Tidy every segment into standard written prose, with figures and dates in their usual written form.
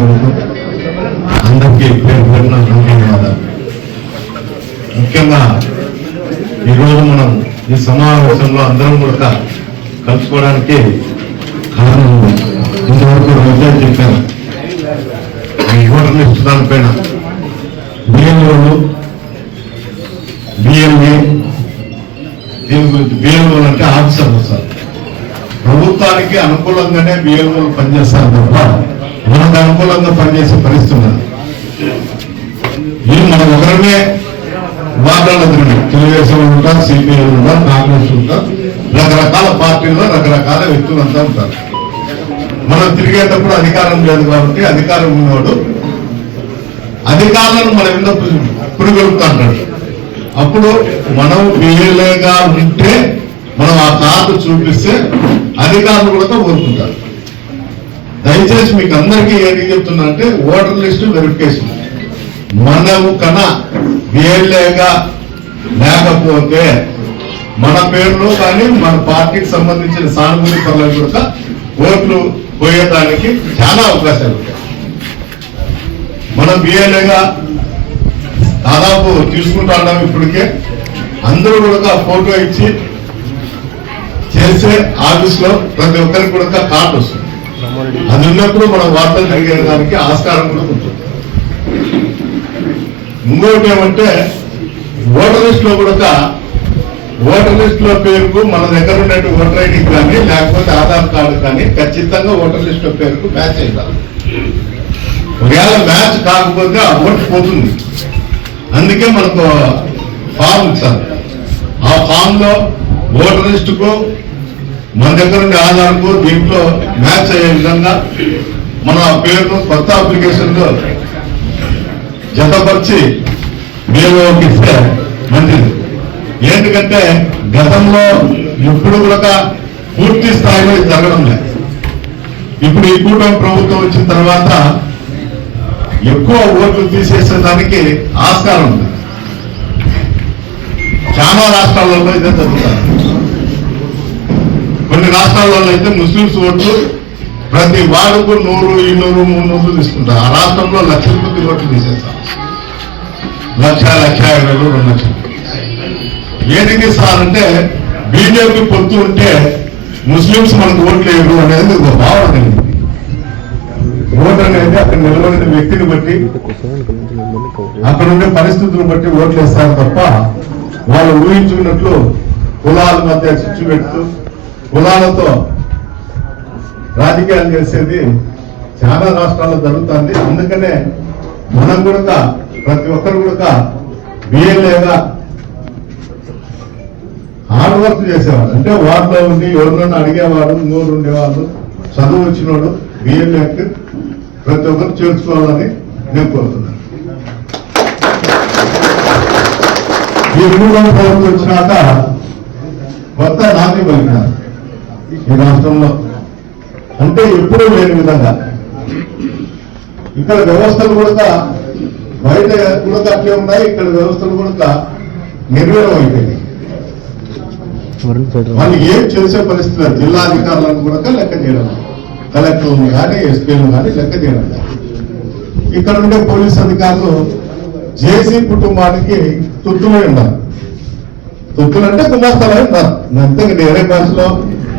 అందరికీ పేరు పెట్టిన ధన్యవాదాలు. ముఖ్యంగా ఈరోజు మనం ఈ సమావేశంలో అందరం కూడా కలుసుకోవడానికి కారణం ఇంతవరకు రోజే చెప్పాను. ఈ ఓటర్ లిస్ట్ దానిపైన బిఎల్ఓలు బిఎల్ఏ దీని గురించి బిఎల్ఓలు అంటే ఆఫీసర్లు సార్. ప్రభుత్వానికి అనుకూలంగానే బిఎల్ఓలు పనిచేస్తారు తప్ప మనకు అనుకూలంగా పనిచేసే పరిస్థితి ఉన్నది. ఇది మనం ఒకరినే వార్డుల్లో తిరిగి తెలుగుదేశం ఉంటారు, సిపిఐ ఉంటారు, కాంగ్రెస్ ఉంటారు, రకరకాల పార్టీల్లో రకరకాల వ్యక్తులు అంతా ఉంటారు. మనం తిరిగేటప్పుడు అధికారం లేదు కాబట్టి అధికారం ఉన్నవాడు అధికారులను మనం ఎందుకు పురుగొలుపుతా అంటాడు. అప్పుడు మనం బిఎల్ఏగా ఉంటే మనం ఆ కార్డు చూపిస్తే అధికారులు కూడా కోరుకుంటారు. దయచేసి మీకు అందరికీ ఏంటి చెప్తున్నా అంటే ఓటర్ లిస్టు వెరిఫికేషన్ మనము కన్నా బిఎల్ఏగా లేకపోతే మన పేర్లు కానీ మన పార్టీకి సంబంధించిన సానుభూతి పనులకు కూడా ఓట్లు పోయేదానికి చాలా అవకాశాలు ఉంటాయి. మనం బిఎల్ఏగా దాదాపు తీసుకుంటా ఉన్నాం. ఇప్పటికే అందరూ కూడా ఫోటో ఇచ్చి చేసే ఆఫీస్లో ప్రతి ఒక్కరికి కూడా కార్డు వస్తుంది. అది ఉన్నప్పుడు మనం వార్తలు జరిగేదానికి ఆస్కారం కూడా ఉంటుంది. ఇంకోటి ఏమంటే ఓటర్ లిస్ట్ లో కూడా ఓటర్ లిస్ట్ లో పేరుకు మన దగ్గర ఉన్నట్టు ఓటర్ ఐడి కానీ లేకపోతే ఆధార్ కార్డు కానీ ఖచ్చితంగా ఓటర్ లిస్ట్ లో పేరుకు మ్యాచ్ అవుతారు. ఒకవేళ మ్యాచ్ కాకపోతే ఆ ఓటు పోతుంది. అందుకే మనకు ఫామ్ ఇచ్చారు. ఆ ఫామ్ లో ఓటర్ లిస్టుకు మన దగ్గర ఉండే ఆధార్కు దీంట్లో మ్యాచ్ అయ్యే విధంగా మన పేరును కొత్త అప్లికేషన్ లో జతపరిచి బిఎల్ఓకి ఇస్తే మంచిది. ఎందుకంటే గతంలో ఎప్పుడు కూడా పూర్తి స్థాయిలో జరగడం లేదు. ఇప్పుడు ఈ కూటమి ప్రభుత్వం వచ్చిన తర్వాత ఎక్కువ ఓట్లు తీసేసేదానికి ఆస్కారం ఉంది. చాలా రాష్ట్రాలలో ఇదే జరుగుతుంది. కొన్ని రాష్ట్రాలలో అయితే ముస్లింస్ ఓట్లు ప్రతి వార్డుకు 100, 200, 300 తీసుకుంటారు. ఆ రాష్ట్రంలో లక్షల కొద్ది ఓట్లు తీసేస్తారు. 1,50,000, 2 లక్షలు. ఏదికి సార్ అంటే బీజేపీ పొత్తు ఉంటే ముస్లింస్ మనకు ఓట్లు వేయరు అనేది ఒక భావన కలిగింది. ఓటు అనేది అక్కడ నిలబడిన వ్యక్తిని బట్టి అక్కడ ఉండే పరిస్థితులను బట్టి ఓట్లు వేస్తారు తప్ప వాళ్ళు ఊహించుకున్నట్లు కులాల మధ్య చిచ్చు పెడుతూ కులాలతో రాజకీయాలు చేసేది చాలా రాష్ట్రాల్లో జరుగుతుంది. అందుకనే మనం కూడా ప్రతి ఒక్కరు కూడా బిఎల్ఏగా హార్డ్ వర్క్ చేసేవాడు. అంటే వార్డులో ఉండి ఎవరినైనా అడిగేవాడు, నూరు ఉండేవాళ్ళు, చదువు వచ్చినోడు బిఎల్ఏకి ప్రతి ఒక్కరు చేర్చుకోవాలని నేను కోరుతున్నాను. ఈ కూటమి ప్రభుత్వం వచ్చినాక కొత్త నాంది పలికినారు ఈ రాష్ట్రంలో. అంటే ఎప్పుడూ లేని విధంగా ఇక్కడ వ్యవస్థలు కూడా బయట కూడా అట్లే ఉన్నాయి. ఇక్కడ వ్యవస్థలు కూడా నిర్వీర్యం అయిపోయింది. వాళ్ళు ఏం చేసే పరిస్థితి లేదు. జిల్లా అధికారులను కూడా లెక్క చేయడం, కలెక్టర్లను కానీ ఎస్పీలను కానీ లెక్క చేయడం. ఇక్కడ ఉండే పోలీస్ అధికారులు జేసీ కుటుంబానికి తుత్తులై ఉన్నారు. తుత్తులు అంటే గుమాస్తాలై ఉన్నారు. అంతే వేరే భాషలో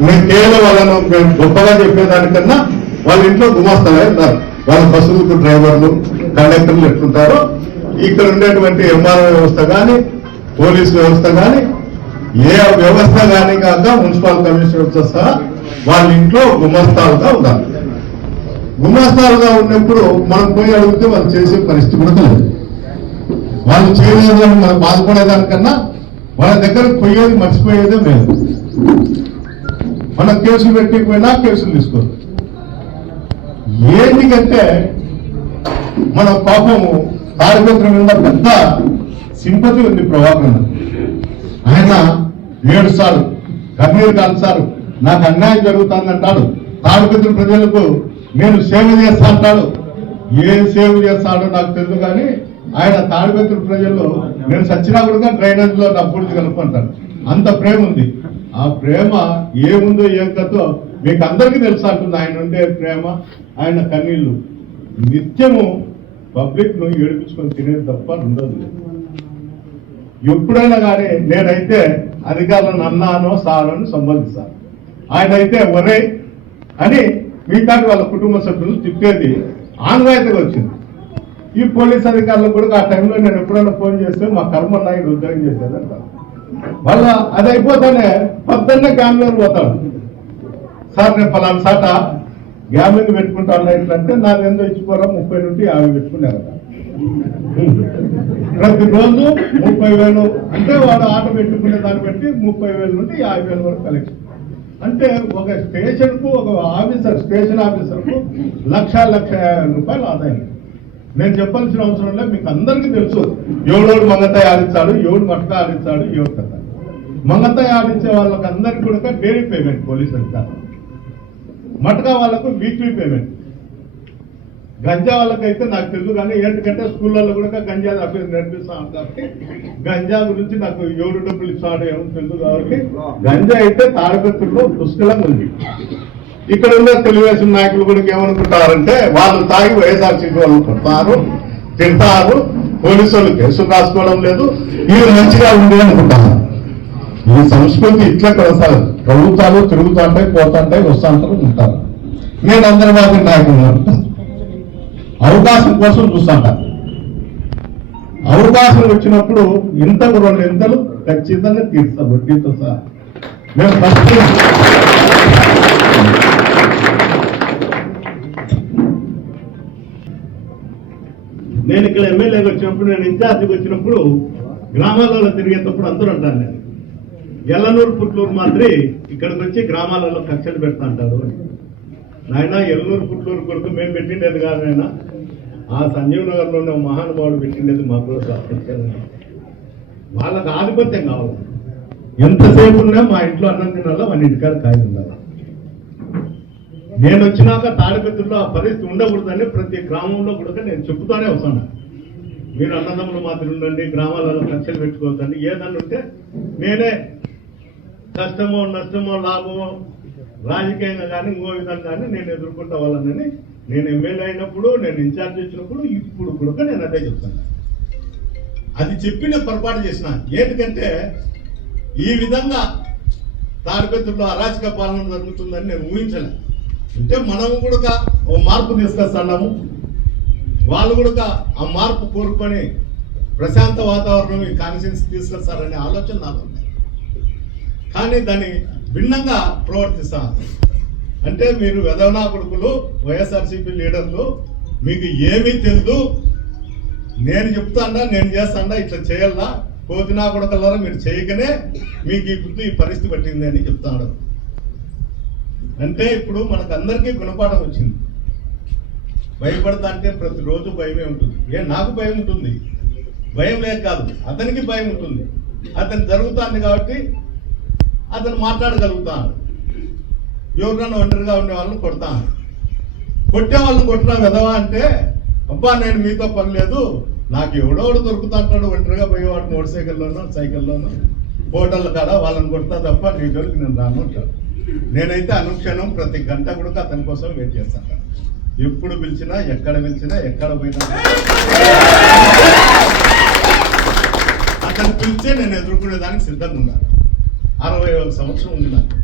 మేము కేవలం వాళ్ళను మేము గొప్పగా చెప్పేదానికన్నా వాళ్ళ ఇంట్లో గుమాస్తాలై ఉన్నారు. వాళ్ళ బస్సులకు డ్రైవర్లు, కండక్టర్లు ఎట్లుంటారో ఇక్కడ ఉండేటువంటి ఎంఆర్ఓ వ్యవస్థ కానీ పోలీస్ వ్యవస్థ కానీ ఏ వ్యవస్థ కానీ కాక మున్సిపల్ కమిషనర్ సహా వాళ్ళ ఇంట్లో గుమస్తాలుగా ఉండాలి. గుమస్తాలుగా ఉన్నప్పుడు మనం పోయి అడిగితే వాళ్ళు చేసే పరిస్థితి కూడా లేదు. వాళ్ళు చేయలేదని మనం బాధపడేదానికన్నా వాళ్ళ దగ్గరకు పోయేది మర్చిపోయేదే లేదు. మనం కేసులు పెట్టకపోయినా కేసులు తీసుకోరు. ఏంటికంటే మన పాపము తాడిపత్రం మీద పెద్ద సింపతి ఉంది ప్రభాకరన్. ఆయన 7 సార్లు కన్నీరు కాల్చారు. నాకు అన్యాయం జరుగుతుందంటాడు. తాడిపత్రి ప్రజలకు నేను సేవ చేస్తా అంటాడు. ఏం సేవ చేస్తాడో నాకు తెలుసు కానీ ఆయన తాడిపత్రి ప్రజల్లో నేను సచ్చినా కూడా డ్రైనేజ్ లో డబ్బులు కలుపుకుంటాను. అంత ప్రేమ ఉంది. ఆ ప్రేమ ఏముందో ఏం కథో మీకు అందరికీ తెలుసు అంటుంది. ఆయన ఉండే ప్రేమ, ఆయన కన్నీళ్లు నిత్యము పబ్లిక్ ను ఏడిపించుకొని తినేది తప్ప ఉండదు. ఎప్పుడైనా కానీ నేనైతే అధికారులను అన్నానో సారో అని సంబోధిస్తాను. ఆయన అయితే ఒరే అని మిగతా వాళ్ళ కుటుంబ సభ్యులు తిప్పేది ఆన్వాయితీగా వచ్చింది. ఈ పోలీస్ అధికారులకు కూడా ఆ టైంలో నేను ఎప్పుడైనా ఫోన్ చేస్తే మా కర్మ నాయుడు ఉద్యోగం చేసేదంట. వాళ్ళ అది అయిపోతానే పొద్దున్నే గ్యామ్లర్ పోతాడు. సార్ నేను పలానా సాట గ్యామ్లింగ్ పెట్టుకుంటా ఉన్నా ఇట్లంటే నాకు ఎంతో ఇచ్చిపోరా 30 నుండి 50 పెట్టుకున్నారట. ప్రతిరోజు 30,000 అంటే వాడు ఆట పెట్టుకునే దాన్ని బట్టి 30,000 నుండి 50,000 వరకు కలెక్షన్. అంటే ఒక స్టేషన్ కు ఒక ఆఫీసర్ స్టేషన్ ఆఫీసర్ కు 1,50,000 రూపాయలు ఆదాయం. నేను చెప్పాల్సిన అవసరం లేదు, మీకు అందరికీ తెలుసు ఎవడోడు మంగతాయి ఆడించాడు, ఎవడు మటకా ఆడించాడు, ఎవరు కదా. మంగతాయి ఆడించే వాళ్ళకి అందరికీ కూడా డైలీ పేమెంట్ పోలీస్ అధికారులు, మటకా వాళ్ళకు వీక్లీ పేమెంట్. గంజా వాళ్ళకైతే నాకు తెలుసు కానీ ఏంటంటే స్కూళ్ళల్లో కూడా గంజా నేర్పిస్తాను కాబట్టి గంజా గురించి నాకు ఎవరు డబ్బులు ఇస్తాడు ఏమో తెలుసు కాబట్టి గంజా అయితే తాడిపత్రుల్లో పుష్కలంగా ఉంది. ఇక్కడ ఉన్న తెలుగుదేశం నాయకులు కూడా ఏమనుకుంటారంటే వాళ్ళు తాగి వైఎస్ఆర్సీపీ వాళ్ళు కొడతారు, తింటారు, పోలీసు వాళ్ళు కేసులు రాసుకోవడం లేదు, వీళ్ళు మంచిగా ఉంది అనుకుంటారు. ఈ సంస్కృతి ఇట్లా కొనసాగదు. ప్రభుత్వాలు తిరుగుతుంటాయి, పోతుంటాయి, వస్తుంటారు, ఉంటారు. నేను అందరివాది నాయకులు అవకాశం కోసం చూస్తుంటా. అవకాశం వచ్చినప్పుడు ఇంతకు 2 ఇంతలు ఖచ్చితంగా తీరుస్తా వడ్డీతో సహా. మేము ఫస్ట్ నేను ఇక్కడ ఎమ్మెల్యేగా వచ్చినప్పుడు, నేను ఇన్ఛార్జికి వచ్చినప్పుడు గ్రామాలలో తిరిగేటప్పుడు అందరూ అంటాను నేను ఎల్లనూరు పుట్లూరు మాదిరి ఇక్కడికి వచ్చి గ్రామాలలో కక్షలు పెడతా అంటారు అని. నాయన ఎల్లనూరు పుట్లూరు కొడుకు మేము పెట్టిండేది కాదు నాయన, ఆ సంజీవ్ నగర్ లో ఉన్న మహానుభావుడు పెట్టిండేది మాకు కూడా వాళ్ళకి ఆధిపత్యం కావాలి. ఎంతసేపు ఉన్నా మా ఇంట్లో అన్నం తినాలా, మన ఇంటికాడ కాయలు ఉండాలి. నేను వచ్చినాక తాడిపత్రుల్లో ఆ పరిస్థితి ఉండకూడదని ప్రతి గ్రామంలో కూడా నేను చెప్తానే వస్తాను. మీరు అన్నదమ్ములు మాత్రం ఉండండి, గ్రామాలలో కక్షలు పెట్టుకోవద్దండి. ఏదన్నా ఉంటే నేనే కష్టమో నష్టమో లాభమో రాజకీయంగా కానీ ఇంకో విధంగా కానీ నేను ఎదుర్కొంటా వాళ్ళని నేను ఎమ్మెల్యే అయినప్పుడు, నేను ఇన్ఛార్జ్ వచ్చినప్పుడు, ఇప్పుడు కూడా నేను అదే చెప్తాను. అది చెప్పి నేను పొరపాటు చేసిన. ఏంటంటే ఈ విధంగా తాడిపత్రుల్లో అరాచక పాలన జరుగుతుందని నేను ఊహించలే. అంటే మనము కూడా ఓ మార్పు తీసుకొస్తున్నాము, వాళ్ళు కూడా ఆ మార్పు కోరుకొని ప్రశాంత వాతావరణం ఈ కాన్స్టిట్యూన్సీ తీసుకొస్తారనే ఆలోచన నాకు ఉంది. కానీ దాన్ని భిన్నంగా ప్రవర్తిస్తారు. అంటే మీరు వెధవనా కొడుకులు, వైఎస్ఆర్సీపీ లీడర్లు, మీకు ఏమీ తెలియదు, నేను చెప్తాడా నేను చేస్తాడా ఇట్లా చేయాలా, పోతినా కొడుకల్లారా మీరు చేయకనే మీకు ఇప్పుడు ఈ పరిస్థితి పట్టింది అని చెప్తాడు. అంటే ఇప్పుడు మనకందరికీ గుణపాఠం వచ్చింది. భయపడతా అంటే ప్రతిరోజు భయమే ఉంటుంది. నాకు భయం ఉంటుంది, భయం లేక కాదు, అతనికి భయం ఉంటుంది. అతను జరుగుతుంది కాబట్టి అతను మాట్లాడగలుగుతాడు. ఎవరినైనా ఒంటరిగా ఉండే వాళ్ళని కొడతాను, కొట్టే వాళ్ళని కొట్టినా వెదవా అంటే అబ్బా నేను మీతో పని లేదు, నాకు ఎవడోడు దొరుకుతా అంటాడు ఒంటరిగా పోయేవాడు మోటార్ సైకిల్లోనూ హోటల్ కాడ వాళ్ళని కొడతా తప్ప నీ జోలికి నేను రాను అంటాడు. నేనైతే అనుక్షణం ప్రతి గంట కూడా అతని కోసం వెయిట్ చేస్తాను. ఎప్పుడు పిలిచినా, ఎక్కడ పిలిచినా, ఎక్కడ పోయినా అతను పిలిచే నేను ఎదుర్కొనేదానికి సిద్ధంగా ఉన్నాను. 61 సంవత్సరం ఉంది నాకు.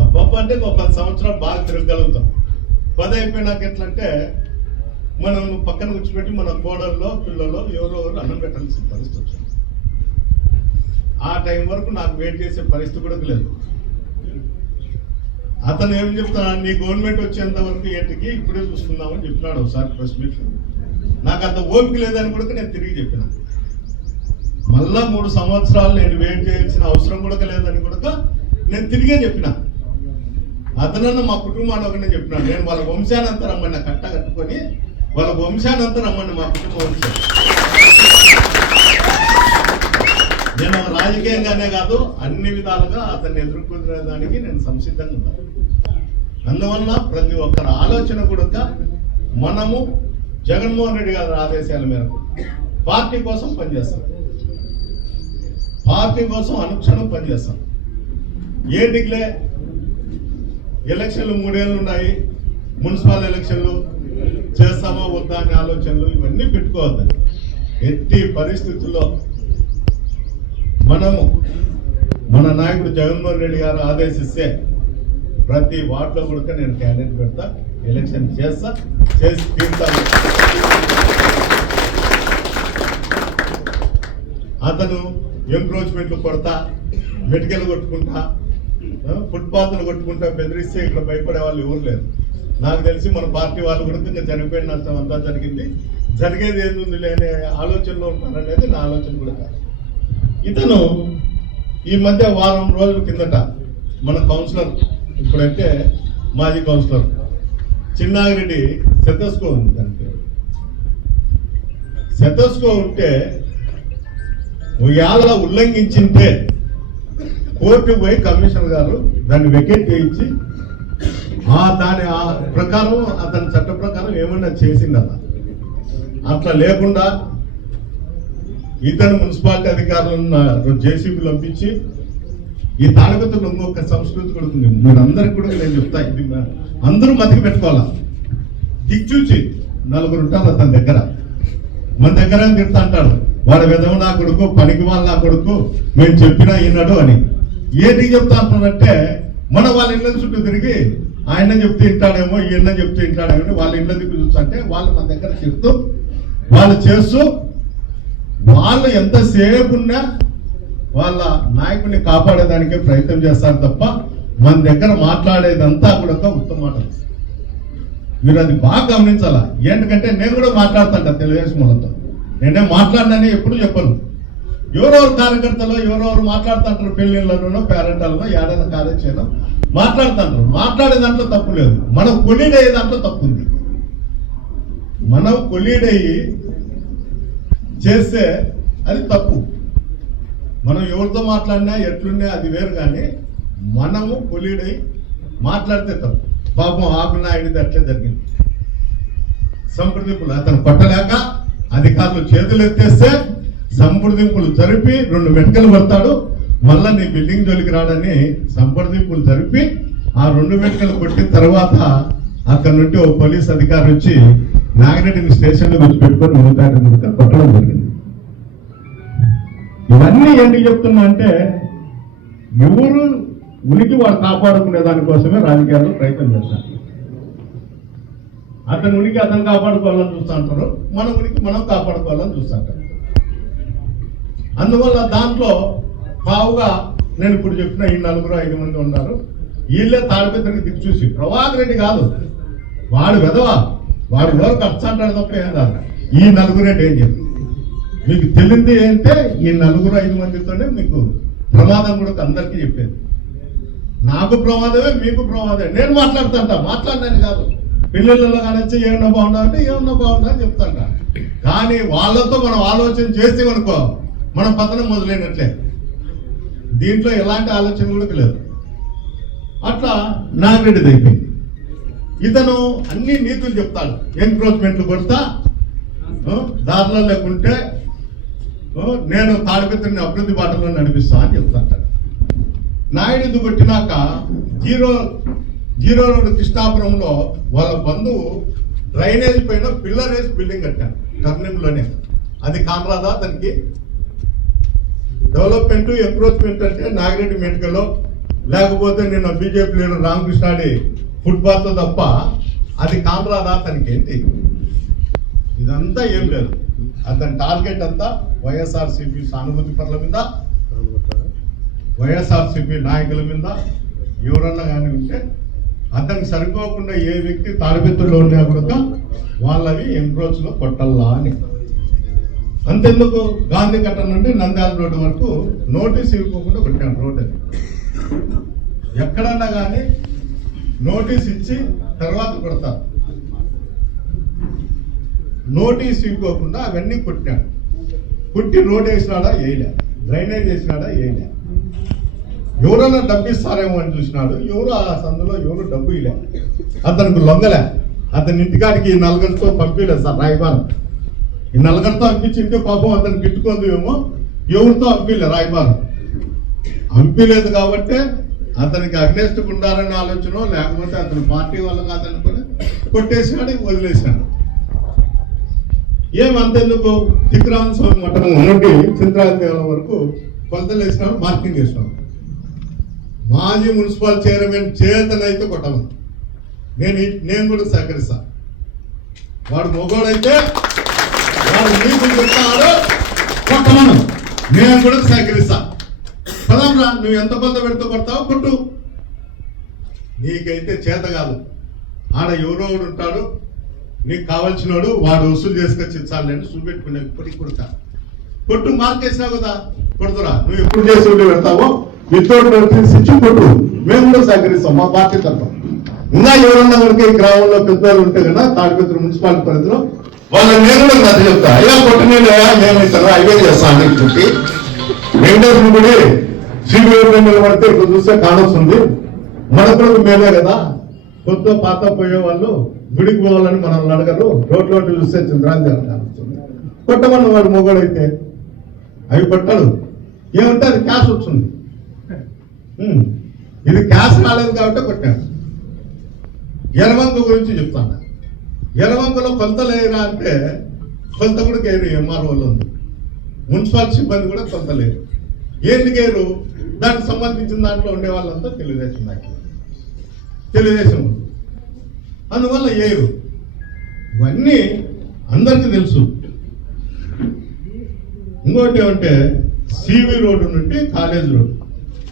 అబ్బబ్బ అంటే ఒక 10 సంవత్సరాలు బాగా తిరగలుగుతాం. 10 అయిపోయినాక ఎట్లంటే మనం పక్కన కూర్చోబెట్టి మన కోడల్లో పిల్లల్లో ఎవరో అన్నం పెట్టాల్సిన పరిస్థితి వచ్చింది. ఆ టైం వరకు నాకు వెయిట్ చేసే పరిస్థితి కూడా లేదు. అతను ఏం చెప్తున్నాడు, నీ గవర్నమెంట్ వచ్చేంత వరకు ఏంటికి ఇప్పుడే చూసుకుందామని చెప్తున్నాడు ఒకసారి ప్రెస్ మీట్. నాకు అంత ఓపిక లేదని కూడా నేను తిరిగి చెప్పిన. మళ్ళా 3 సంవత్సరాలు నేను వెయిట్ చేయాల్సిన అవసరం కూడా లేదని కూడా నేను తిరిగే చెప్పిన. అతనన్న మా కుటుంబాన్ని ఒకనే చెప్పినాడు, నేను వాళ్ళ వంశానంతా రమ్మని కట్ట కట్టుకొని వాళ్ళ వంశానంతా రమ్మని మా కుటుంబ వంశం. నేను రాజకీయంగానే కాదు అన్ని విధాలుగా అతన్ని ఎదుర్కొనే దానికి నేను సంసిద్ధంగా ఉన్నాను. అందువల్ల ప్రతి ఒక్కరి ఆలోచన కూడా మనము జగన్మోహన్ రెడ్డి గారి ఆదేశాల మేరకు పార్టీ కోసం పనిచేస్తాం, పార్టీ కోసం అనుక్షణం పనిచేస్తాం. ఏంటికిలే ఎలక్షన్లు 3 ఏళ్ళు ఉన్నాయి, మున్సిపల్ ఎలక్షన్లు చేస్తామా వద్దా అనే ఆలోచనలు ఇవన్నీ పెట్టుకోవద్దండి. ఎట్టి పరిస్థితుల్లో మనము మన నాయకుడు జగన్మోహన్ రెడ్డి గారు ఆదేశిస్తే ప్రతి వార్డులో కూడా నేను క్యాండిడేట్ పెడతా, ఎలక్షన్ చేసి తీరుతాను. అతను ఎంక్రోచ్మెంట్లు కొడతా, మెటికలు కొట్టుకుంటా, ఫుట్పాత్లు కొట్టుకుంటా బెదిరిస్తే ఇక్కడ భయపడే వాళ్ళు ఎవరు లేరు. నాకు తెలిసి మన పార్టీ వాళ్ళు కూడా ఇంకా చనిపోయిన నష్టం అంతా జరిగింది, జరిగేది ఏంది లేని ఆలోచనలో ఉంటారనేది నా ఆలోచన కూడా కాదు. ఇతను ఈ మధ్య వారం రోజుల కిందట మన కౌన్సిలర్, ఇప్పుడైతే మాజీ కౌన్సిలర్ చిన్నాగిరెడ్డి సెతస్కో ఉంది, దాని పేరు సెతస్కో ఉంటే యాళ్ళ ఉల్లంఘించింటే కోర్టుకు పోయి కమిషనర్ గారు దాన్ని వెకేట్ చేయించి దాని ప్రకారం అతని చట్ట ప్రకారం ఏమన్నా చేసిందట. అట్లా లేకుండా ఇతను మున్సిపాలిటీ అధికారులను జేసీబీలు పంపించి ఈ తాడిపత్రులు ఇంకొక సంస్కృతి కూడా ఉంది. మీరందరికి కూడా నేను చెప్తా, ఇది అందరూ మతికి పెట్టుకోవాలా. దిక్చూచి నలుగురు ఉంటారు అతని దగ్గర, మన దగ్గర తిడతా అంటాడు, వాడు విధవ నా కొడుకు, పనికి వాళ్ళ నా కొడుకు, మేము చెప్పినా ఈనాడు అని. ఏంటి చెప్తా అంటాడంటే మన వాళ్ళ ఇళ్ళ చుట్టూ తిరిగి ఆయన చెప్తే వింటాడేమో, ఈయన చెప్తే వింటాడేమో, వాళ్ళ ఇళ్ళ దిక్కు చూస్తుంటే వాళ్ళు మన దగ్గర చెప్తూ వాళ్ళు చేస్తూ వాళ్ళు ఎంతసేపు ఉన్నా వాళ్ళ నాయకుడిని కాపాడేదానికే ప్రయత్నం చేస్తారు తప్ప మన దగ్గర మాట్లాడేదంతా కూడా ఉత్తమ మాట. మీరు అది బాగా గమనించాలా. ఏంటంటే నేను కూడా మాట్లాడుతాంట తెలుగుదేశం వాళ్ళతో, నేనే మాట్లాడినని ఎప్పుడు చెప్పను. ఎవరెవరు కార్యకర్తలు ఎవరెవరు మాట్లాడుతుంటారు, పెళ్లిళ్ళలోనో పేరెంటాలనో ఏదైనా కార్యక్రమం మాట్లాడుతుంటారు. మాట్లాడే దాంట్లో తప్పు లేదు, మనం కొలీడ్ అయ్యే దాంట్లో తప్పు ఉంది. మనం కొలీడ్ అయ్యి చేస్తే అది తప్పు. మనం ఎవరితో మాట్లాడినా ఎట్లున్నా అది వేరు, కానీ మనము కొలీడ్ అయ్యి మాట్లాడితే తప్పు. పాపం ఆకునాయుడిది అట్లే జరిగింది. సంప్రదింపులు అతను కొట్టలేక అధికారులు చేతులు ఎత్తేస్తే సంప్రదింపులు జరిపి 2 మెటకలు పడతాడు, మళ్ళా నీ బిల్డింగ్ జోలికి రాడని సంప్రదింపులు జరిపి ఆ 2 మెటకలు కొట్టిన తర్వాత అక్కడి నుండి ఓ పోలీస్ అధికారి వచ్చి నాగిరెడ్డిని స్టేషన్లో కూర్చోపెట్టుకొని ముందు కొట్టడం జరిగింది. ఇవన్నీ ఎందుకు చెప్తున్నా అంటే ఎవరు ఉనికి వాడు కాపాడుకునే దానికోసమే రాజకీయాల్లో ప్రయత్నం చేస్తారు. అతని ఉనికి అతను కాపాడుకోవాలని చూస్తుంటారు, మన ఉనికి మనం కాపాడుకోవాలని చూస్తుంటారు. అందువల్ల దాంట్లో పావుగా నేను ఇప్పుడు చెప్పిన ఈ 4-5 మంది ఉన్నారు. వీళ్ళే తాడిపత్రికి దిక్కు చూసి, ప్రభాకర్ రెడ్డి కాదు వాడు వెదవా, వాడు ఎవరు ఖర్చు అంటాడు తప్ప ఏం కాదు. ఈ 4 డేంజర్. మీకు తెలియంది ఏంటంటే ఈ 4-5 మందితోనే మీకు ప్రమాదం కూడా అందరికీ చెప్పేది. నాకు ప్రమాదమే, మీకు ప్రమాదమే. నేను మాట్లాడినాను కాదు, పిల్లలలో కానొచ్చి ఏమన్నా బాగున్నా అంటే ఏమన్నా బాగున్నా అని చెప్తాంట. కానీ వాళ్ళతో మనం ఆలోచన చేస్తే అనుకో మనం పతనం మొదలైనట్లే. దీంట్లో ఎలాంటి ఆలోచన కూడా లేదు. అట్లా నాగిరెడ్డిది అయిపోయింది. ఇతను అన్ని నీతులు చెప్తాడు, ఎన్క్రోచ్మెంట్లు కొడతా, దారిలో లేకుంటే నేను తాడిపత్రిని అభివృద్ధి బాటలో నడిపిస్తా అని చెప్తాడు. నాయుడు కొట్టినాక జీరో రోడ్ కృష్ణాపురంలో వాళ్ళ బంధువు డ్రైనేజ్ పైన పిల్లర్ వేసి బిల్డింగ్ కట్టాడు టర్నింగ్లోనే. అది కానరాదా దానికి? డెవలప్మెంట్ ఎంక్రోచ్మెంట్ అంటే నాగిరెడ్డి మెడికల్లో, లేకపోతే నిన్న బీజేపీ లీడర్ రామకృష్ణాడి ఫుట్పాత్ తప్ప అది కానరాదా తనకి? ఏంటి ఇదంతా ఏం లేదు. అతని టార్గెట్ అంతా వైఎస్ఆర్సీపీ సానుభూతి పరుల మీద, వైఎస్ఆర్సీపీ నాయకుల మీద. ఎవరన్నా కానీ ఉంటే అతనికి సరిపోకుండా ఏ వ్యక్తి తాడిపత్రులో ఉన్నా కూడా వాళ్ళవి ఎంక్రోచ్ లో కొట్టల్లా అని. అంతెందుకు గాంధీ కట్ట నుండి నంద్యాల రోడ్డు వరకు నోటీస్ ఇవ్వకుండా కొట్టాను రోడ్. అది ఎక్కడన్నా కానీ నోటీస్ ఇచ్చి తర్వాత కొడతారు. నోటీస్ ఇవ్వకుండా అవన్నీ కొట్టినాడు. కొట్టి రోడ్ వేసినాడా వేయలే, డ్రైనేజ్ వేసినాడా వేయలే. ఎవరన్నా డబ్బు ఇస్తారేమో అని చూసినాడు. ఎవరు ఆ సందులో ఎవరు డబ్బు ఇలే, అతనికి లొంగలే. అతని ఇంటికాడికి ఈ 4 పంపిలేదు సార్ రాయబారం. ఈ 4 పంపించింటే పాపం అతను గిట్టుకుందేమో, ఎవరితో పంపిలే రాయబారం. పంపిలేదు కాబట్టి అతనికి అగ్నెస్ట్ ఉండాలనే ఆలోచన, లేకపోతే అతని పార్టీ వాళ్ళకి అతను కూడా కొట్టేసినాడు, వదిలేసినాడు. ఏమంతెందుకు తిక్కురామ స్వామి మఠం ఉన్నట్టు చింతరాజదేవాల వరకు కొలతలు వేసినాడు, మార్కింగ్ వేసినాడు. మాజీ మున్సిపల్ చైర్మన్ చేతనైతే కొట్టమని నేను కూడా సహకరిస్తా. వాడు మొగోడైతే వాడు నీకు చెప్తాడు కొట్టమను, నేను కూడా సహకరిస్తా. పదమ్రా, నువ్వు ఎంత కొలత పెడితే కొడతావు కొట్టు, నీకైతే చేత కాదు. ఆడ ఎవరో ఒకడు ఉంటాడు నీకు కావాల్సినోడు, వాడు వసూలు చేసుకొచ్చి ఇచ్చాలంటే చూపెట్టుకునే ఇప్పటికి కొడతా. కొట్టు, మార్కేసినావు కదా కొడుతురా. నువ్వు ఎప్పుడు చేసి ఉండి పెడతావో వితౌట్ నోటీస్ ఇచ్చి కొట్టు, మేము కూడా సహకరిస్తాం మా పార్టీ తరఫున. ఇంకా ఎవరన్నా వరకు ఈ గ్రామంలో పెద్దలు ఉంటే కదా తాడిపత్రి మున్సిపాలిటీ పరిధిలో వాళ్ళని నేను కూడా నచ్చ చెప్తా. అయ్యా కొట్టు నేను ఏమవుతానో అవే చేస్తాను అని చెప్పి వెంకటేశ్వర గుడి శ్రీగుడి నిలబడితే ఇప్పుడు చూస్తే కానొస్తుంది. మనకు మేలే కదా, కొత్త పాత పోయే వాళ్ళు గుడికి పోవాలని మనల్ని అడగరు. రోడ్లో చూస్తే చంద్రాంజలి కానొస్తుంది. కొట్టమన్న వాడు మొగోడైతే అవి కొట్టాడు. ఏమంటే అది క్యాష్ వచ్చింది, ఇది క్యాష్ రాలేదు కాబట్టి కొట్టాడు. ఎలవంక గురించి చెప్తాను. ఎలవంకలో కొలత లేరా అంటే కొలత కూడా కేరు ఎంఆర్ఓలో ఉంది, మున్సిపల్ సిబ్బంది కూడా కొలత లేరు. ఎందుకేరు? దానికి సంబంధించిన దాంట్లో ఉండే వాళ్ళంతా తెలుగుదేశం నాయకులు, తెలుగుదేశం ఉంది, అందువల్ల ఏరు. ఇవన్నీ అందరికీ తెలుసు. ఇంకోటి ఏమంటే సివి రోడ్డు నుండి కాలేజ్ రోడ్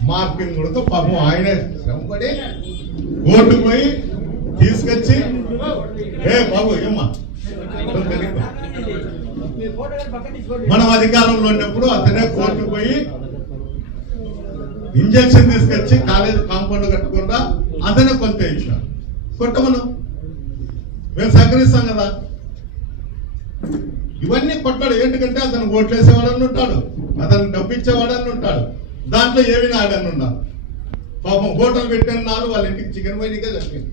మార్కింగ్ కూడా పాపం ఆయనే శ్రమపడి కోర్టుకు పోయి తీసుకొచ్చి, ఏ బాబు ఏమ్మా మనం అధికారంలో ఉన్నప్పుడు అతనే కోర్టుకు పోయి ఇంజక్షన్ తీసుకొచ్చి కాలేజ్ కాంపౌండ్ కట్టకుండా అతనే కొంత ఇచ్చినాడు. కొట్టమను, మేము సహకరిస్తాం కదా. ఇవన్నీ కొట్టాడు. ఏంటంటే అతను ఓట్లు వేసేవాడని ఉంటాడు, అతను డబ్బు ఇచ్చేవాడని ఉంటాడు, దాంట్లో ఏమి నాడని ఉన్నాడు. పాపం హోటల్ పెట్టినారు, వాళ్ళ ఇంటికి చికెన్ వైనికే చంపింది,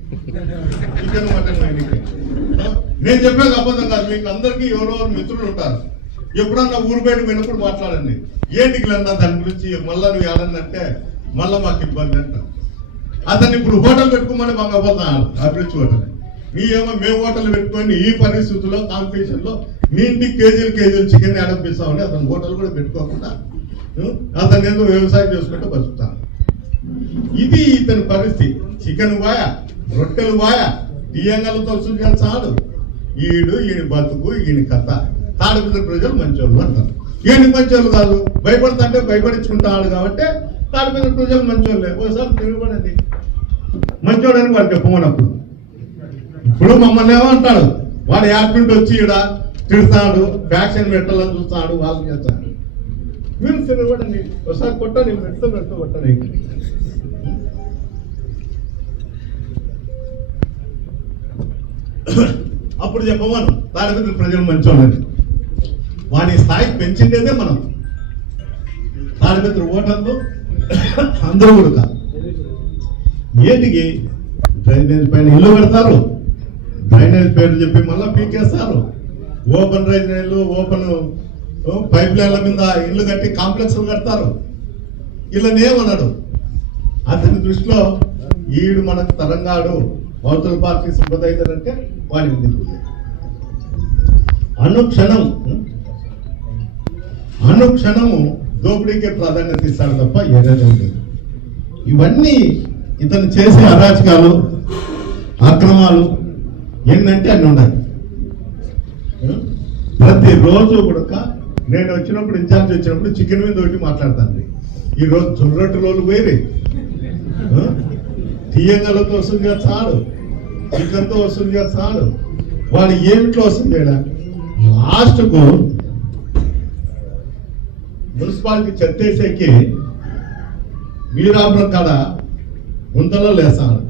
చికెన్ మటన్ వైనికే. నేను చెప్పేది అబద్ధం కాదు. మీకు అందరికీ ఎవరెవరు మిత్రులు ఉంటారు, ఎప్పుడన్నా ఊరు బయట వినప్పుడు మాట్లాడండి. ఏంటికి లేదన్నా దాని గురించి మళ్ళా నువ్వు ఏడన్నంటే మళ్ళా మాకు ఇబ్బంది అంట. అతను ఇప్పుడు హోటల్ పెట్టుకోమని మాకు అబద్ధాలు అభిరుచి హోటల్. నీ ఏమో మేము హోటల్ పెట్టుకొని ఈ పరిస్థితుల్లో కాంపిటీషన్ లో నీ ఇంటికి కేజీలు చికెన్ ఆడంపిస్తామని అతను హోటల్ కూడా పెట్టుకోకుండా అతను ఏదో వ్యవసాయం చేసుకుంటూ బతుకుతాను. ఇది ఇతని పరిస్థితి. చికెన్ వాయ, రొట్టెలు వాయ, బియ్యంగలతో వసూలు చేస్తాడు. ఈయన బతుకు, ఈయన కథ. తాడిపత్రి ప్రజలు మంచోళ్ళు అంటారు. ఈయన మంచోళ్ళు కాదు, భయపడతాంటే భయపడించుకుంటాడు కాబట్టి తాడిపత్రి ప్రజలు మంచోళ్ళే. ఒకసారి తిరుగుబడింది మంచోడని వాడు చెప్పమన్నప్పుడు. ఇప్పుడు మమ్మల్ని ఏమంటాడు, వాడు యాక్సిడెంట్ వచ్చి ఈడ తిడతాడు, ఫ్యాక్షన్ పెట్టాలని చూస్తాడు, వాళ్ళు చేస్తాడు. మీరు తిరగబడండి, ఒకసారి కొట్టండి, మెట్టు కొట్టండి. అప్పుడు చెప్పమను తాడిపత్రి ప్రజలు మంచోళ్ళని. వాడి స్థాయికి పెంచిండేదే మనం. తాడిపత్రి ఓటర్లు అందరూ కూడా కాదు. ఏంటికి డ్రైనేజ్ పైన ఇల్లు పెడతారు, డ్రైనేజ్ పేరు చెప్పి మళ్ళీ పీకేస్తారు. ఓపెన్ డ్రైనేజ్లు, ఓపెన్ పైప్ లైన్ల మీద ఇల్లు కట్టి కాంప్లెక్స్లు కడతారు. ఇళ్ళనేమన్నాడు అతని దృష్టిలో ఈడు మనకు తరంగాడు, అవతల పార్టీ సింపథైజర్ అంటే వాడి అనుక్షణము దోపిడీకే ప్రాధాన్యత ఇస్తాడు తప్ప ఏదైనా లేదు. ఇవన్నీ ఇతను చేసే అరాచకాలు, అక్రమాలు ఏంటంటే అన్ని ఉన్నాయి. ప్రతిరోజు కూడా నేను వచ్చినప్పుడు, ఇన్ఛార్జ్ వచ్చినప్పుడు చికెన్ మీద ఒకటి మాట్లాడతాను. ఈరోజు జొర్రొట్టెలోళ్ళు వేరే, తీయంగలతో వసూలు చేస్తాడు, చికెన్తో వసూలు చేస్తాడు. వాడు ఏమిట్లో వసూలు చేయడా? లాస్ట్కు మున్సిపాలిటీ చెత్తేసేకి వీరాపురం కాడ గుంతలో లేస్తాడు.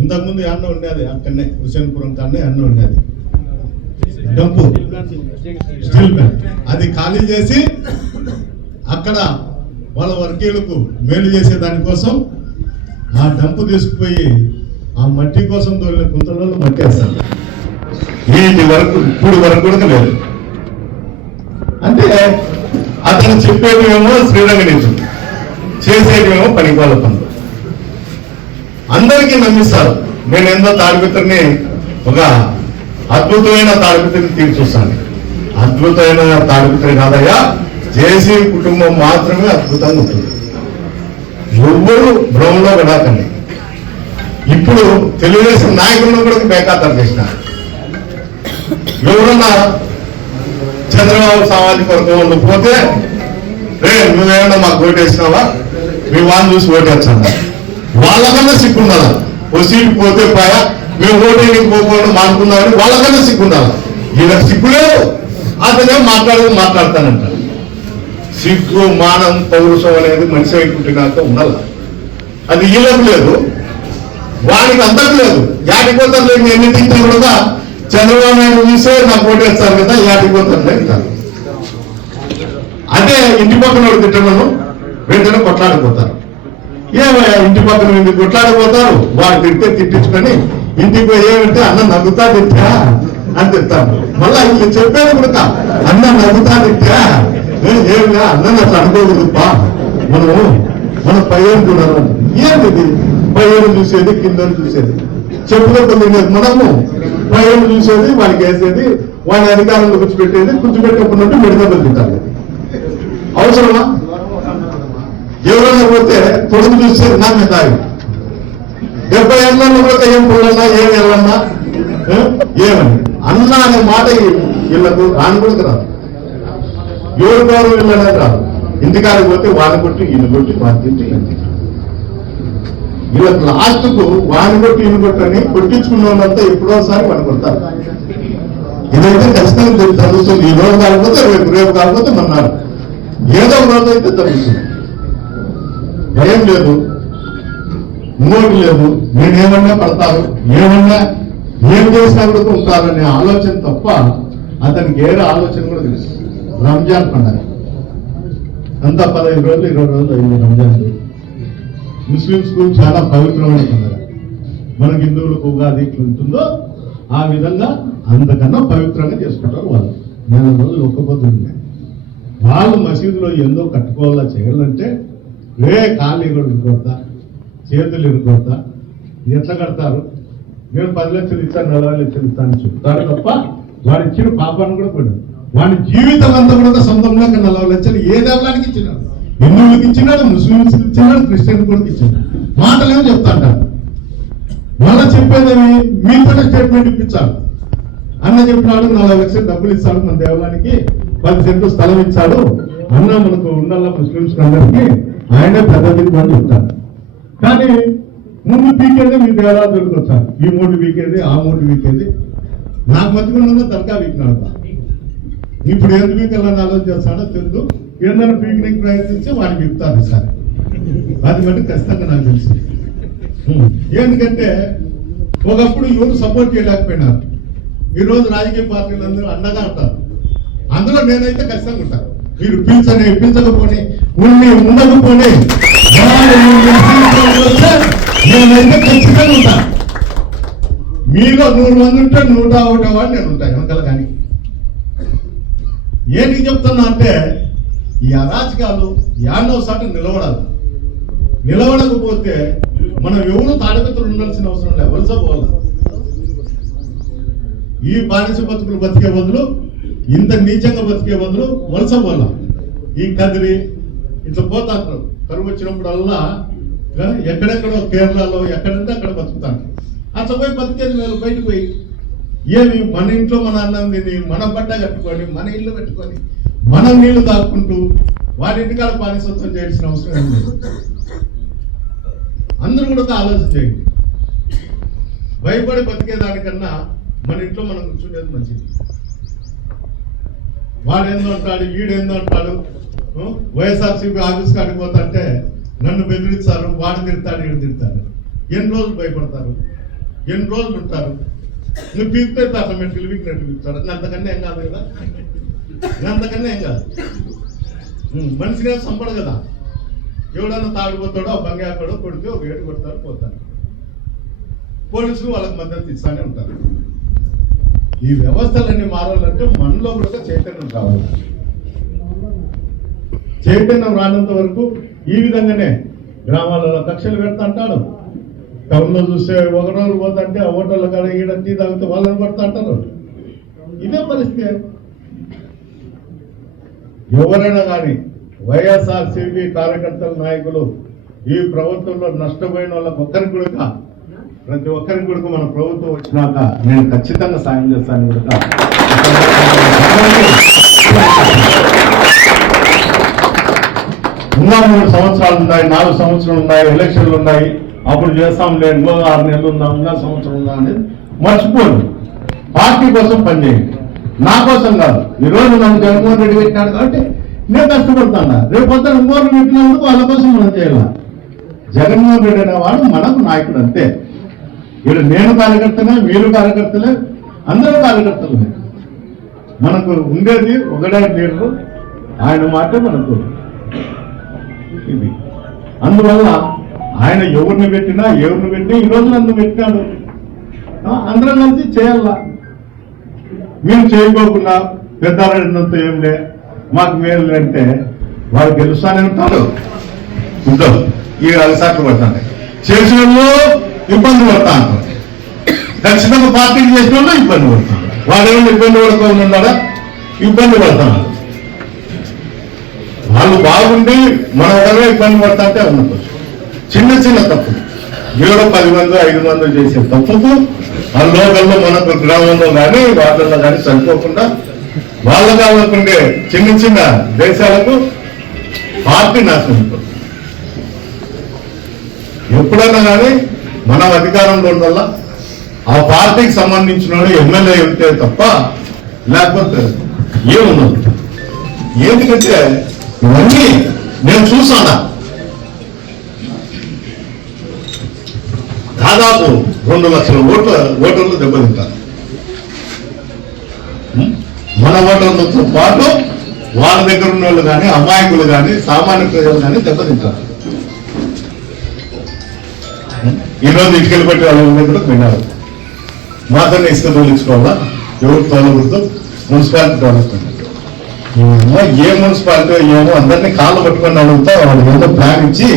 ఇంతకుముందు అన్న ఉండేది అక్కడనే, హుసేన్పురం కాడనే అన్న ఉండేది డంపు, స్టీల్ ప్లాంట్. అది ఖాళీ చేసి అక్కడ వాళ్ళ వర్గీయులకు మేలు చేసే దానికోసం ఆ డంపు తీసుకుపోయి ఆ మట్టి కోసం తోలిన గుంతలలో మట్టి వేస్తాడు. వీటి వరకు ఇప్పుడు వరకు కూడా లేదు. అంటే అతను చెప్పేదేమో శ్రీరంగనీతం, చేసేదేమో పనిపాల పనులు. అందరికీ నమ్మిస్తారు. నేను ఎంతో తాడిపత్రిని ఒక అద్భుతమైన తాడిపత్రిని తీర్చొస్తాను. అద్భుతమైన తాడిపత్రి కాదయ్యా, జేసీ కుటుంబం మాత్రమే అద్భుతంగా ఉంటుంది. ఎవ్వరు భ్రమంలో పడాకండి. ఇప్పుడు తెలుగుదేశం నాయకులను కూడా బేఖాతరు చేసినారు. ఎవరన్నా చంద్రబాబు సామాజిక వర్గంలో పోతే, రే నువ్వేమన్నా మాకు ఓటేసినావా, మీ వాళ్ళని చూసి ఓటేస్తాను, వాళ్ళకన్నా సిగ్గుండాల. ఓ సీటు పోతే పోయా, మేము ఓటేకి పోకుండా మానుకున్నామని వాళ్ళకన్నా సిగ్గుండాల. వీళ్ళకి సిగ్గులేదు, అతనే మాట్లాడతానంట. సిగ్గు, మానం, పౌరుషం అనేది మనిషి అయిపోయినాక ఉండాలి. అది వీళ్ళకు లేదు, వాడికి అంతకు లేదు. యాటిపోతారు లేదు, ఎన్ని తింటే కూడా చంద్రబాబు నాయుడు చూసే నాకు ఓటేస్తారు కదా, యాటిపోతారు అంటారు. అదే ఇంటి పక్కన వాడు తిట్టమను వెంటనే కొట్లాడిపోతారు. ఏమయ్యా ఇంటి పక్కన ఎందుకు కొట్లాడిపోతారు? వాడు తిడితే తిట్టించుకొని ఇంటికి పోయి ఏమంటే అన్న నవ్వుతా తిట్టా అని తిట్టారు. మళ్ళా వీళ్ళు చెప్పేది కూడా అన్న నవ్వుతా తిట్టా, ఏమిగా అన్న అట్లా అనుకోకూడదుపా, మన పైన చూడాలి. ఏంటిది పైన చూసేది, కింద చూసేది, చెప్పులో పొందింది. మనము పైన చూసేది, వాడికి వేసేది, వాడి అధికారంలో కూర్చోబెట్టేది, కూర్చోబెట్టకపోయినట్టు మెడికల్ తిట్టాలి. అవసరమా? ఎవరన్నా పోతే పొడుగు చూసేది నా మీద 70 ఏళ్ళలో కూడా ఏం పొడన్నా, ఏం వెళ్ళన్నా, ఏమని అన్న అనే మాట వీళ్ళకు రాని కూడా రాదు. ఎవరు గౌరవం వీళ్ళనే రాదు. ఇంటికాడికి పోతే వాడిని కొట్టి ఈయన కొట్టి వాడి తింటే వీళ్ళకి లాస్ట్కు వాడిని కొట్టి ఈయన కొట్టని కొట్టించుకున్న వాళ్ళంతా ఎప్పుడోసారి వాడిని కొడతారు. ఇదైతే ఖచ్చితంగా జరుగుతుంది. ఈ రోజు కాకపోతే రేపు కాకపోతే మన్నారు ఏదో రోజు అయితే జరుగుతుంది. భయం లేదు, ఇంకోటి లేదు. నేనేమన్నా పడతారు, ఏమన్నా ఏం చేసినా కూడా ఉంటారనే ఆలోచన తప్ప అతనికి ఏదో ఆలోచన కూడా తెలుసు. రంజాన్ పండుగ అంతా 15 రోజులు 20 రోజులు అయింది రంజాన్. ముస్లింస్కు చాలా పవిత్రమైన పండుగ. మనకి హిందువులకు ఉగాది ఎట్లా ఉంటుందో ఆ విధంగా అంతకన్నా పవిత్రంగా చేసుకుంటారు వాళ్ళు. 4 రోజులు ఒక్కపోతు ఉన్నాయి. వాళ్ళు మసీదులో ఎందో కట్టుకోవాలా చేయాలంటే కాళ్ళు ఇరుకొడతా, చేతులు ఇరుకొడతా, ఎట్లా కడతారు? నేను 10 లక్షలు ఇస్తాను, 40 లక్షలు ఇస్తాను చెప్తారు తప్ప వాడు ఇచ్చిన పాపాన్ని కూడా పడు. వాడి జీవితం అంతా కూడా సొంతంలో 40 లక్షలు ఏ దేవాలయానికి ఇచ్చినాడు, హిందువులకు ఇచ్చినాడు, ముస్లింస్కి ఇచ్చినాడు, క్రిస్టియన్ కూడా ఇచ్చినాడు. మాటలేమో చెప్తా అంటారు. మళ్ళా చెప్పేదేమి మీతోనే స్టేట్మెంట్ ఇప్పించాలి. అన్న చెప్పినాడు 40 లక్షలు డబ్బులు ఇస్తాడు, మన దేవాలయానికి 10 సెంట్లు స్థలం ఇచ్చాడు అన్న, మనకు ఉండాల ముస్లింస్ అందరికీ ఆయనే పెద్దదికి అని చెప్తారు. కానీ ముందు వీకేది మీ దేవాలయాలు దొరికొచ్చారు. ఈ 3 వీకేది, ఆ 3 వీకేది. నాకు మధ్యలో తరకా వీకినాడు. ఇప్పుడు ఎందుకు వీకెళ్ళని ఆలోచన చేస్తాడో తెలుసు. ఏదైనా వీకినికి ప్రయత్నించి వాడికి వీపుతారు సార్. అది బట్టి ఖచ్చితంగా నాకు తెలుసు. ఎందుకంటే ఒకప్పుడు ఎవరు సపోర్ట్ చేయలేకపోయినారు. ఈరోజు రాజకీయ పార్టీలు అందరూ అండగా ఉంటారు. అందులో నేనైతే ఖచ్చితంగా ఉంటాను. మీరు పిలిచకపోని ఉండకపోని నేనైతే ఖచ్చితంగా ఉంటాను. మీలో 100 మంది ఉంటే 101 వాడు నేను ఉంటాను వెనకాల. కానీ ఏంటి చెప్తున్నా అంటే ఈ అరాచకాలు యాడో సాటి నిలబడాలి. నిలబడకపోతే మనం ఎవరు తాడిపత్రులు ఉండాల్సిన అవసరం లేదు. వలస పోవాలి. ఈ బానిస బతుకులు బతికే బదులు, ఇంత నీచంగా బతికే బదులు వలస పోవాలి. ఈ కదిరి ఇట్లా పోతారు. కరువు వచ్చినప్పుడల్లా ఎక్కడెక్కడో కేరళలో ఎక్కడంటే అక్కడ బతుకుతాను. అట్లా పోయి బతికేది మేము బయటకు పోయి ఏమి మన ఇంట్లో మన అన్నం తిని, మన బట్ట కట్టుకొని, మన ఇల్లు పెట్టుకొని, మనం నీళ్లు తాక్కుంటూ వాటింటికాడ బానిసత్వం చేయాల్సిన అవసరం ఏం లేదు. అందరూ కూడా ఆలోచన చేయండి. భయపడి బతికేదానికన్నా మన ఇంట్లో మనం కూర్చుండేది మంచిది. వాడేందో అంటాడు, వీడేందో అంటాడు. వైఎస్ఆర్సీపీ ఆఫీస్ కాడికి పోతాంటే నన్ను బెదిరిస్తారు, వాడు తిడతాడు, వీడు తిడతాడు. ఎన్ని రోజులు భయపడతారు, ఎన్ని రోజులు ఉంటారు? నువ్వు పీకితే అట్లా మెట్టిలు వీకినట్టు పీకుతాడు. అంతకన్నా ఏం కాదు కదా, అంతకన్నా ఏం కాదు. మనిషినే సంపడు కదా. ఎవడన్నా తాడిపోతాడో బంగాకడో కొడితే ఒక ఏడు కొడతారు, పోతారు. పోలీసులు వాళ్ళకి మద్దతు ఇస్తానే ఉంటారు. ఈ వ్యవస్థలన్నీ మారాలంటే మనలో కూడా చైతన్యం కావాలి. చైతన్యం రానంత వరకు ఈ విధంగానే గ్రామాలలో కక్షలు పెడతా అంటాడు. టౌన్ లో చూస్తే ఒకరోజు పోతుంటే ఆ హోటల్ కాడ ఈడ టీ తాగితే వాళ్ళని పడతా అంటారు. ఇదే పరిస్థితి. ఎవరైనా కానీ వైఎస్ఆర్సీపీ కార్యకర్తల నాయకులు ఈ ప్రభుత్వంలో నష్టపోయిన వాళ్ళకి ఒక్కరికి కూడా ప్రతి ఒక్కరికి కూడా మన ప్రభుత్వం వచ్చినాక నేను ఖచ్చితంగా సాయం చేస్తాను కూడా. ఇంకా 3 సంవత్సరాలు ఉన్నాయి, 4 సంవత్సరాలు ఉన్నాయి, ఎలక్షన్లు ఉన్నాయి, అప్పుడు చేస్తాం లేదు, ఇంకో 6 నెలలు ఉందాం, ఇంకా సంవత్సరం ఉందా అనేది మర్చిపోదు. పార్టీ కోసం పనిచేయండి, నా కోసం కాదు. ఈరోజు నన్ను జగన్మోహన్ రెడ్డి పెట్టినాడు కాబట్టి నేను కష్టపడతాను. రేపు పొద్దున ఇంకోరు పెట్టినందుకు వాళ్ళ కోసం మనం చేయాలి. జగన్మోహన్ రెడ్డి అనేవాడు మనకు నాయకుడు అంతే. ఇక్కడ నేను కార్యకర్తనే, మీరు కార్యకర్తలే, అందరూ కార్యకర్తలే. మనకు ఉండేది ఒకటే లీడరు, ఆయన మాట మనకు ఇది. అందువల్ల ఆయన ఎవరిని పెట్టినా ఈ రోజు నన్ను పెట్టినాడు, అందరం కలిసి చేయాలా. మీరు చేయకోకుండా పెద్దారెడ్డినంత ఏం లే, మాకు మేలు అంటే వాళ్ళు గెలుస్తానే ఉంటారు. ఉంటారు ఈ అలసాట్లు పడతాను, చేసిన వాళ్ళు ఇబ్బంది పడతా అంటారు. ఖచ్చితంగా పార్టీకి చేసిన వాళ్ళు ఇబ్బంది పడతారు. వాళ్ళేమో ఇబ్బంది పడుకోకుండా ఉన్నారా? ఇబ్బంది పడతారు. వాళ్ళు బాగుండి మనం ఒకరే ఇబ్బంది పడతా అంటే ఉన్నప్పుడు చిన్న తప్పులు, వీళ్ళు 10 మంది 5 మంది చేసే తప్పుకు ఆ లోకల్లో మనకు గ్రామంలో కానీ వాటిల్లో కానీ సరిపోకుండా వాళ్ళ కావాలకుండే చిన్న దేశాలకు పార్టీ నాశనం ఉంటుంది. ఎప్పుడన్నా కానీ మనం అధికారంలో ఉండాల, ఆ పార్టీకి సంబంధించిన ఎమ్మెల్యే ఉంటే తప్ప లేకపోతే ఏముండదు. ఎందుకంటే ఇవన్నీ నేను చూసానా. దాదాపు 2 లక్షల ఓటర్లు దెబ్బతింటారు. మన ఓటర్లతో పాటు వాళ్ళ దగ్గర ఉన్న వాళ్ళు కానీ, అమాయకులు కానీ, సామాన్య ప్రజలు కానీ దెబ్బతింటారు. ఈరోజు ఇటుకలు పెట్టి వాళ్ళ దగ్గర విన్నారు. మాత్రమే ఇసుక తోలించుకోవాలా, ఎవరు తోలకూడదు, మున్సిపాలిటీ డెవలప్మెంట్. ఏ మున్సిపాలిటీ ఏమో అందరినీ కాళ్ళు పట్టుకొని అడుగుతా, వాళ్ళు ఏదో ప్లాన్ ఇచ్చి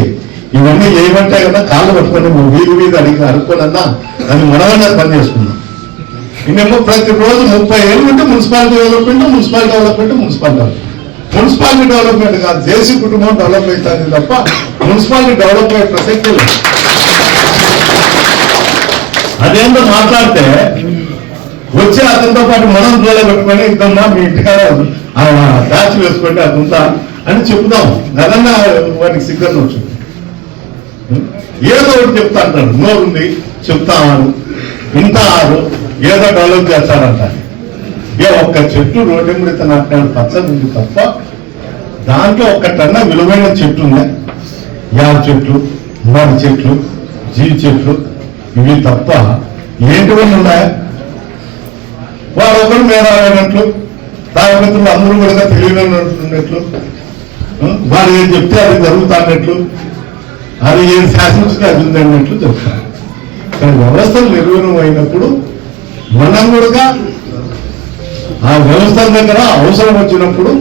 ఇవన్నీ ఏమంటే కదా కాళ్ళు పట్టుకొని వీధి అడుక్కోనన్నా అని మనమన్నా పని చేసుకున్నాం. ఇన్నేమో ప్రతిరోజు 30 ఏళ్ళు ఉంటే మున్సిపాలిటీ డెవలప్మెంట్ కాదు, దేశీ కుటుంబం డెవలప్ అవుతుంది తప్ప మున్సిపాలిటీ డెవలప్ అయ్యే ప్రసక్తి లేదు. అదేంటో మాట్లాడితే వచ్చి అతనితో పాటు మనం దూల పెట్టుకొని ఇంతమ్మా మీ ఇంటికాడ దాచి వేసుకోండి అదంతా అని చెప్తాం. అదన్నా వాటికి సిగ్గర్లు వచ్చింది. ఏదో ఒకటి చెప్తా అంటారు, నోరుంది చెప్తాను, వింటారు, ఏదో డెవలప్ చేస్తారంట. ఒక్క చెట్టు రోడ్డు మీద నాటినాడు పచ్చడి ఉంది తప్ప దాంట్లో ఒక్కటన్నా విలువైన చెట్టు ఉన్నాయి. యాభ చెట్లు, మర్రి చెట్లు, జీవి చెట్లు, ఇవి తప్ప ఏంటివన్నీ ఉన్నాయా? వారు ఒకరు మేధావైనట్లు, తాగమిత్రులు అందరూ కూడా తెలియనట్లు, వారు ఏం చెప్తే అది జరుగుతున్నట్లు, అది ఏం శాసించితే అది ఉంది అన్నట్లు చెప్తారు. కానీ వ్యవస్థలు నిర్వహణ అయినప్పుడు మనం కూడా ఆ వ్యవస్థల దగ్గర అవసరం వచ్చినప్పుడు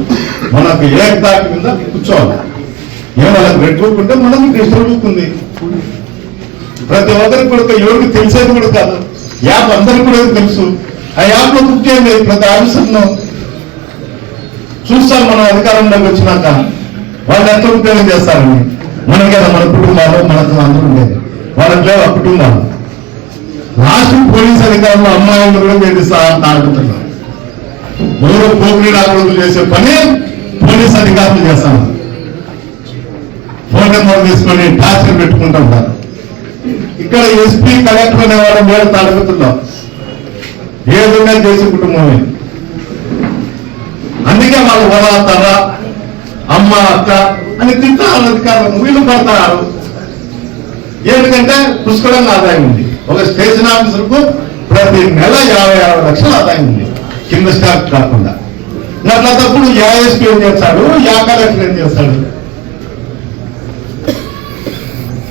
మనకు ఏకదాటి మీద కూర్చోవాలి. వాళ్ళకి రెట్టుకుంటే మనకు డిస్టర్బ్ ఉంది. ప్రతి ఒక్కరికి కూడా ఎవరికి తెలిసేది కూడా కాదు. యాప్ అందరికి కూడా తెలుసు. ఆ యాప్ లో బుక్ చేయండి. ప్రతి ఆఫీసర్ను చూస్తాం మనం అధికారంలోకి వచ్చినాక వాళ్ళు ఎంత ఉపయోగం చేస్తారని. మనకేదా మన కుటుంబాలు మనకు అందరూ ఉండేది, వాళ్ళకి లేవు ఆ కుటుంబాలు. లాస్ట్ పోలీస్ అధికారులు అమ్మాయిలు కూడా వేధిస్తా ఆడుతున్నారు. ఎవరో పోకిరి నాయకులు చేసే పని పోలీస్ అధికారులు చేస్తాను. ఫోన్ నెంబర్ తీసుకొని టార్చర్ పెట్టుకుంటూ ఉంటారు. ఇక్కడ ఎస్పీ కలెక్టర్ అనే వాళ్ళు మేలు తాడుగుతున్నాం. ఏదైనా చేసే కుటుంబమే. అందుకే వాళ్ళు వరాతారా అమ్మ అక్క అని తింటారు అధికారులను. వీళ్ళు పడతారు. ఎందుకంటే పుష్కలంగా ఆదాయం ఉంది. ఒక స్టేషన్ ఆఫీసర్కు ప్రతి నెల 50 లక్షల ఆదాయం ఉంది, కింద స్టాక్ కాకుండా. అట్లా తప్పుడు ఎస్పీ ఏం చేస్తాడు, కలెక్టర్ ఏం చేస్తాడు.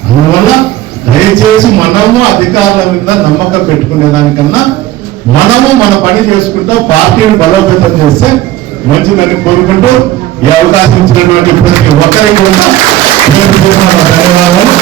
అందువల్ల దయచేసి మనము అధికారుల మీద నమ్మకం పెట్టుకునే దానికన్నా మనము మన పని చేసుకుంటూ పార్టీని బలోపేతం చేస్తే మంచిదని కోరుకుంటూ ఈ అవకాశం ఇచ్చినటువంటి ప్రతి ఒక్కరికి కూడా ధన్యవాదాలు.